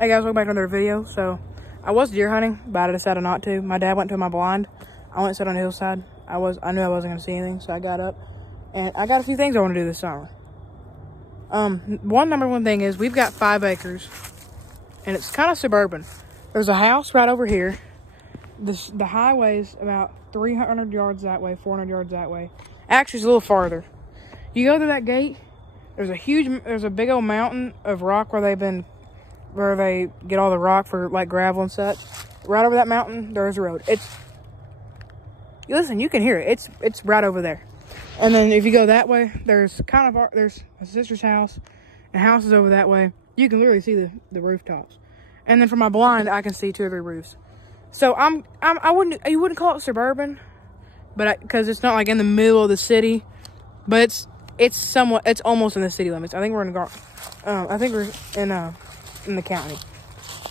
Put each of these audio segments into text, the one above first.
Hey guys, welcome back to another video. So, I was deer hunting, but I decided not to. My dad went to my blind. I went and sat on the hillside. I knew I wasn't going to see anything, so I got up. And I got a few things I want to do this summer. Number one thing is, we've got 5 acres. And it's kind of suburban. There's a house right over here. The highway's about 300 yards that way, 400 yards that way. Actually, it's a little farther. You go through that gate, there's a big old mountain of rock where they get all the rock for like gravel and such. Right over that mountain, there's a road. Listen, you can hear it. It's right over there. And then if you go that way, there's my sister's house, and houses over that way. You can literally see the rooftops. And then from my blind, I can see 2 or 3 roofs. So you wouldn't call it suburban, but because it's not like in the middle of the city, but it's almost in the city limits. I think we're in the county.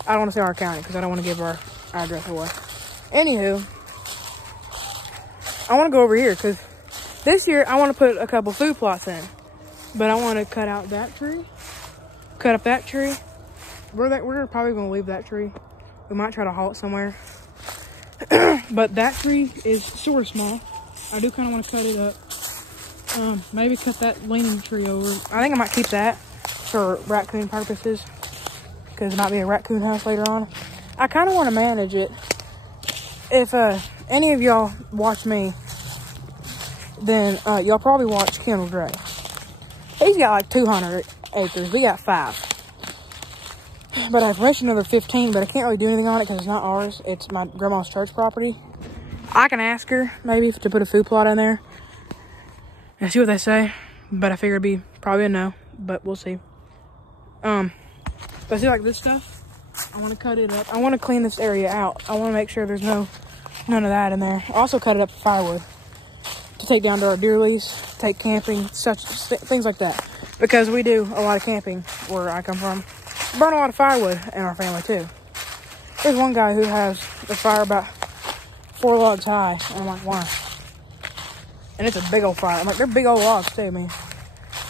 I don't want to say our county because I don't want to give our address away. Anywho, I want to go over here because this year I want to put a couple food plots in, but I want to cut out that tree, cut up that tree. We're probably going to leave that tree. We might try to haul it somewhere. But that tree is sort of small. I do kind of want to cut it up. Maybe cut that leaning tree over. I think I might keep that for raccoon purposes, because it might be a raccoon house later on. I kind of want to manage it. If any of y'all watch me, then y'all probably watch Kendall Dre. He's got like 200 acres. We got 5. But I have permission another 15, but I can't really do anything on it because it's not ours. It's my grandma's church property. I can ask her maybe to put a food plot in there and see what they say, but I figure it'd be probably a no, but we'll see. But see, like this stuff, I want to cut it up. I want to clean this area out. I want to make sure there's none of that in there. I also cut it up for firewood to take down to our deer lease, take camping, things like that, because we do a lot of camping where I come from. Burn a lot of firewood in our family too. There's one guy who has the fire about 4 logs high, and I'm like, why? And it's a big old fire. I'm like, they're big old logs too, man.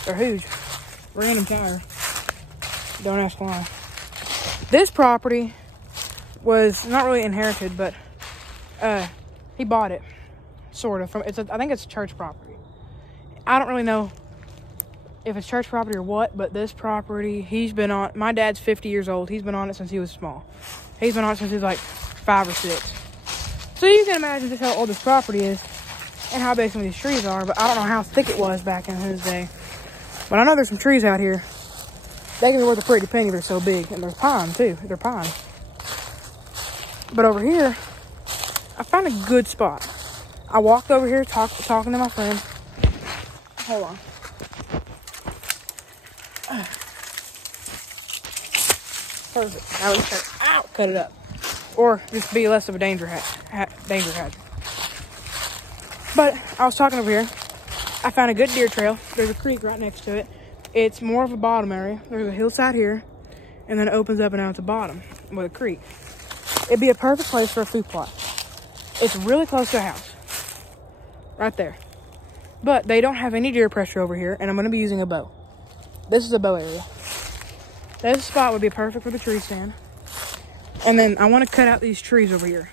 They're huge. Random tire. Don't ask why. This property was not really inherited, but he bought it, sort of. I think it's church property. I don't really know if it's church property or what, but this property, he's been on. My dad's 50 years old. He's been on it since he was small. He's been on it since he was like 5 or 6. So you can imagine just how old this property is and how big some of these trees are, but I don't know how thick it was back in his day. But I know there's some trees out here. They can be worth a pretty penny. They're so big. And there's pine too. They're pine. But over here, I found a good spot. I walked over here talking to my friend. Hold on. Perfect. Now let's cut it up, or just be less of a danger hazard. But I was talking over here. I found a good deer trail. There's a creek right next to it. It's more of a bottom area. There's a hillside here, and then it opens up and down at the bottom with a creek. It'd be a perfect place for a food plot. It's really close to a house, right there. But they don't have any deer pressure over here, and I'm going to be using a bow. This is a bow area. This spot would be perfect for the tree stand. And then I want to cut out these trees over here.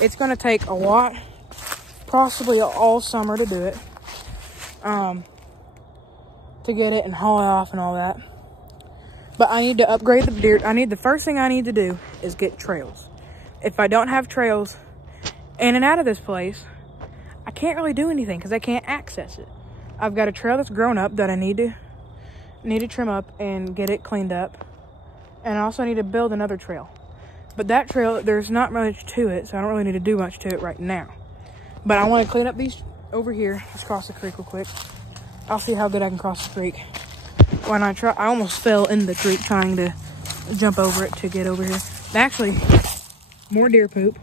It's going to take a lot, possibly all summer to do it. To get it and haul it off and all that. But I need to upgrade the deer. The first thing I need to do is get trails. If I don't have trails in and out of this place, I can't really do anything because I can't access it. I've got a trail that's grown up that I need to trim up and get it cleaned up, and I also need to build another trail. But that trail, there's not much to it, so I don't really need to do much to it right now. But I want to clean up these over here. Let's cross the creek real quick. I'll see how good I can cross the creek. When I almost fell in the creek trying to jump over it to get over here. Actually, more deer poop.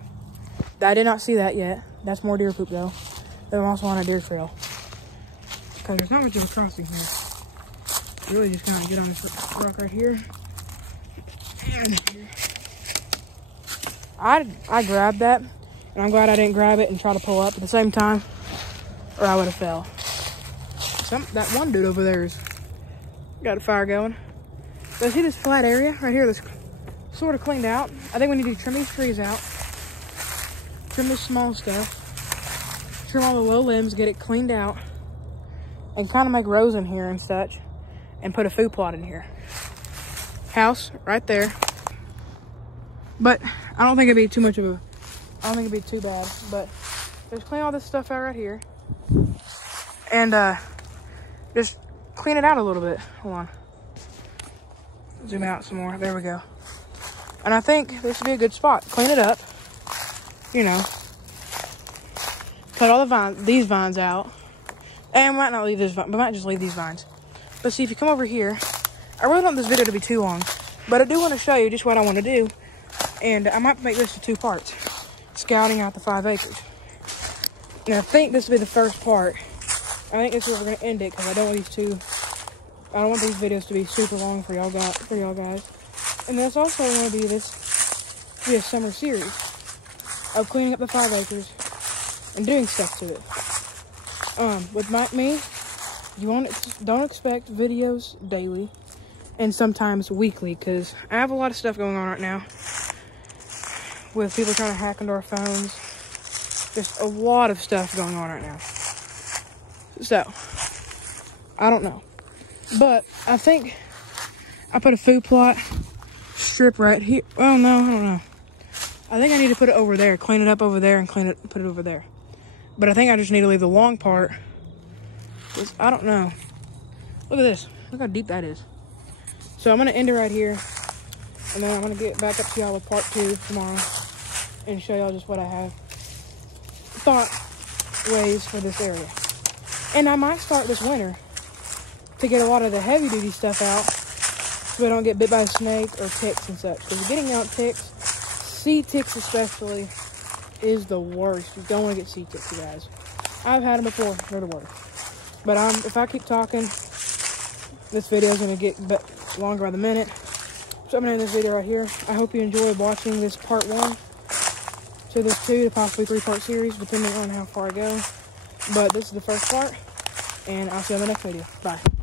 I did not see that yet. That's more deer poop though. They're also on a deer trail, because there's not much of a crossing here. Really just kind of get on this rock right here. And here. I grabbed that, and I'm glad I didn't grab it and try to pull up at the same time, or I would have fell. That one dude over there has got a fire going. But see this flat area right here? sort of cleaned out. I think we need to trim these trees out. Trim the small stuff. Trim all the low limbs, get it cleaned out. And kind of make rows in here and such. And put a food plot in here. House right there. But I don't think it'd be too much of a, I don't think it'd be too bad. But just clean all this stuff out right here. And just clean it out a little bit. Hold on. Zoom out some more. There we go. And I think this would be a good spot. Clean it up. You know. Cut all the these vines out. And we might not leave this vine. We might just leave these vines. But see, if you come over here, I really don't want this video to be too long, but I do want to show you just what I want to do. And I might make this to 2 parts. Scouting out the 5 acres. And I think this will be the first part. I think this is where we're going to end it, because I don't want these videos to be super long for y'all guys. And that's also going to be a summer series of cleaning up the 5 acres and doing stuff to it. With me, don't expect videos daily and sometimes weekly, because I have a lot of stuff going on right now with people trying to hack into our phones. Just a lot of stuff going on right now. So, I don't know. But I think I put a food plot strip right here. Oh no, I don't know. I think I need to put it over there, clean it up over there, and put it over there. But I think I just need to leave the long part. I don't know. Look at this. Look how deep that is. So I'm going to end it right here. And then I'm going to get back up to y'all with part 2 tomorrow. And show y'all just what I have thought ways for this area. And I might start this winter to get a lot of the heavy duty stuff out, so we don't get bit by a snake or ticks and such. Because getting out ticks, sea ticks especially, is the worst. You don't want to get sea ticks, you guys. I've had them before. They're the worst. But if I keep talking, this video is going to get longer by the minute. So I'm going to end this video right here. I hope you enjoyed watching this part 1 to this 2 to possibly 3-part series, depending on how far I go. But this is the first part, and I'll see you on the next video. Bye.